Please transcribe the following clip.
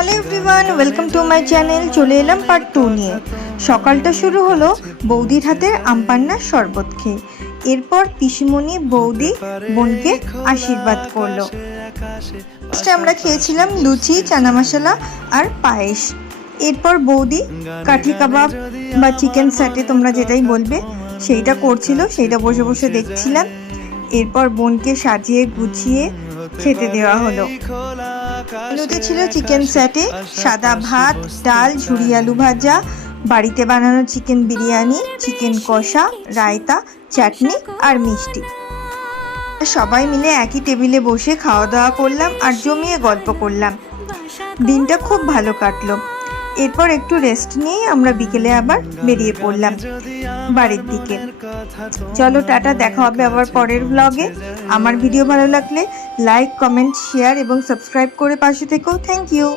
Hello everyone, welcome to my channel. চলে এলাম part 2 নিয়ে। সকালটা শুরু হলো বৌদির হাতের আমপান্নার শরবত খেয়ে। এরপর পিসিমণি বৌদি বোনকে আশীর্বাদ করলো। আমরা খেয়েছিলাম লুচি, চানা মশলা আর পায়েস। এরপর বৌদি কাঠি কাবাব বা চিকেন স্যাটে তোমরা যেটাই বলবে সেইটা করছিল, সেইটা বসে বসে দেখছিলাম। এরপর বোনকে সাজিয়ে গুছিয়ে খেতে দেওয়া হলো। মেনুতে ছিল চিকেন স্যাটে, সাদা ভাত, ডাল, ঝুরি আলু ভাজা, বাড়িতে বানানো চিকেন বিরিয়ানি, চিকেন কষা, রায়তা, চাটনি আর মিষ্টি। সবাই মিলে একই টেবিলে বসে খাওয়া দাওয়া করলাম আর জমিয়ে গল্প করলাম। দিনটা খুব ভালো কাটলো। এরপর একটু রেস্ট নিয়ে আমরা বিকেলে আবার বেরিয়ে পড়লাম বাড়ির দিকে। চলো টাটা, দেখা হবে আবার পরের ব্লগে। আমার ভিডিও ভালো লাগলে লাইক, কমেন্ট, শেয়ার এবং সাবস্ক্রাইব করে পাশে থেকো। Thank you.